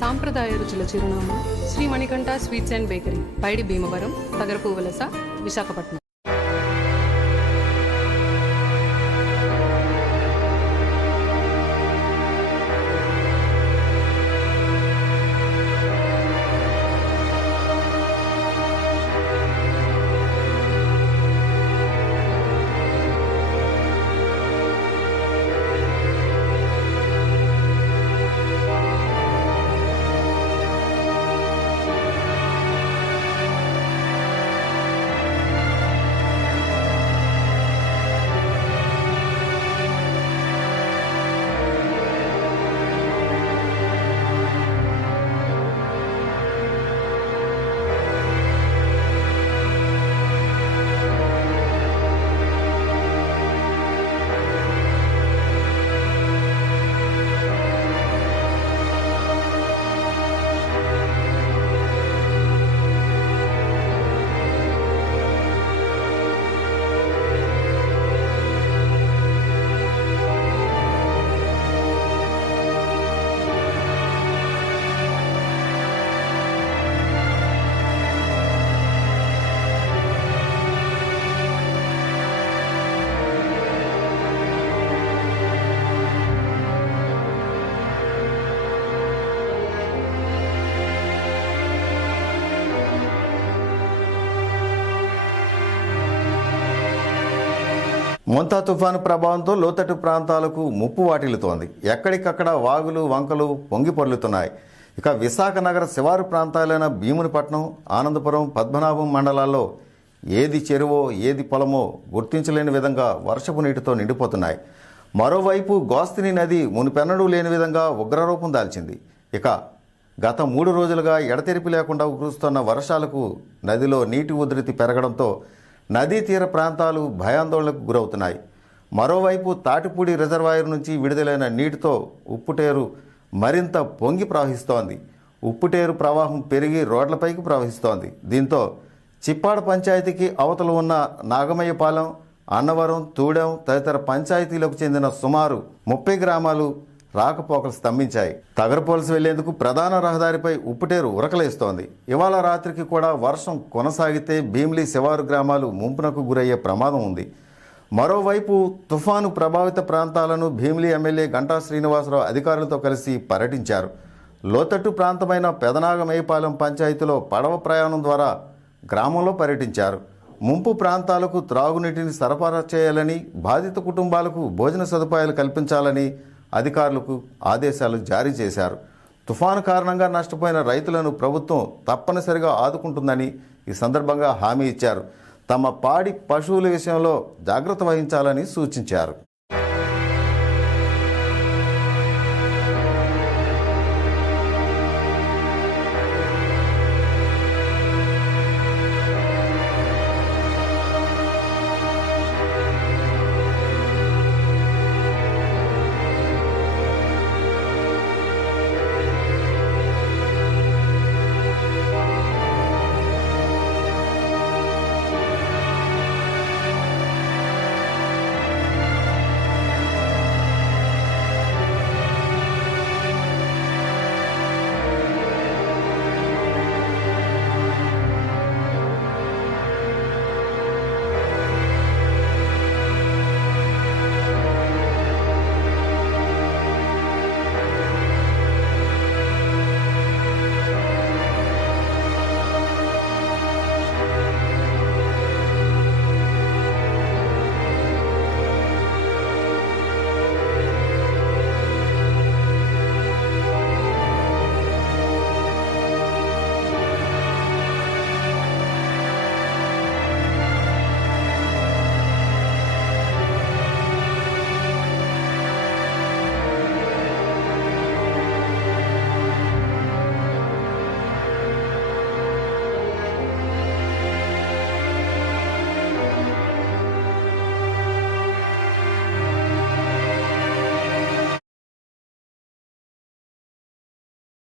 సాంప్రదాయ రుచుల చిరునామా Shri Manikanta sweets and bakery, Paidi Bhimavaram, Tagarapuvalasa, Visakhapatnam. Montha తుఫాను ప్రభావంతో లోతట్టు ప్రాంతాలకు ముప్పు వాటిల్లుతోంది. ఎక్కడికక్కడ వాగులు వంకలు పొంగి పొర్లుతున్నాయి. ఇక విశాఖ నగర శివారు ప్రాంతాలైన భీమునిపట్నం, ఆనందపురం, పద్మనాభం మండలాల్లో ఏది చెరువో ఏది పొలమో గుర్తించలేని విధంగా వర్షపు నీటితో నిండిపోతున్నాయి. మరోవైపు గోస్తని నది మునిపెన్నడూ లేని విధంగా ఉగ్రరూపం దాల్చింది. ఇక గత 3 రోజులుగా ఎడతెరిపి లేకుండా కురుస్తున్న వర్షాలకు నదిలో నీటి ఉధృతి పెరగడంతో నదీ తీర ప్రాంతాలు భయాందోళనకు గురవుతున్నాయి. మరోవైపు తాటిపూడి రిజర్వాయర్ నుంచి విడుదలైన నీటితో ఉప్పుటేరు మరింత పొంగి ప్రవహిస్తోంది. ఉప్పుటేరు ప్రవాహం పెరిగి రోడ్లపైకి ప్రవహిస్తోంది. దీంతో చిప్పాడ పంచాయతీకి అవతల ఉన్న నాగమయ్యపాలెం, అన్నవరం, తూడెం తదితర పంచాయతీలకు చెందిన సుమారు 30 గ్రామాలు రాకపోకలు స్తంభించాయి. తగరపోల్సి వెళ్లేందుకు ప్రధాన రహదారిపై ఉప్పుటేరు ఉరకలేస్తోంది. ఇవాళ రాత్రికి కూడా వర్షం కొనసాగితే భీమిలి శివారు గ్రామాలు ముంపునకు గురయ్యే ప్రమాదం ఉంది. మరోవైపు తుఫాను ప్రభావిత ప్రాంతాలను భీమిలి ఎమ్మెల్యే గంటా శ్రీనివాసరావు అధికారులతో కలిసి పర్యటించారు. లోతట్టు ప్రాంతమైన పెదనాగమయ్యపాలెం పంచాయతీలో పడవ ప్రయాణం ద్వారా గ్రామంలో పర్యటించారు. ముంపు ప్రాంతాలకు త్రాగునీటిని సరఫరా చేయాలని, బాధిత కుటుంబాలకు భోజన సదుపాయాలు కల్పించాలని అధికారులకు ఆదేశాలు జారీ చేశారు. తుఫాను కారణంగా నష్టపోయిన రైతులను ప్రభుత్వం తప్పనిసరిగా ఆదుకుంటుందని ఈ సందర్భంగా హామీ ఇచ్చారు. తమ పాడి పశువుల విషయంలో జాగ్రత్త వహించాలని సూచించారు.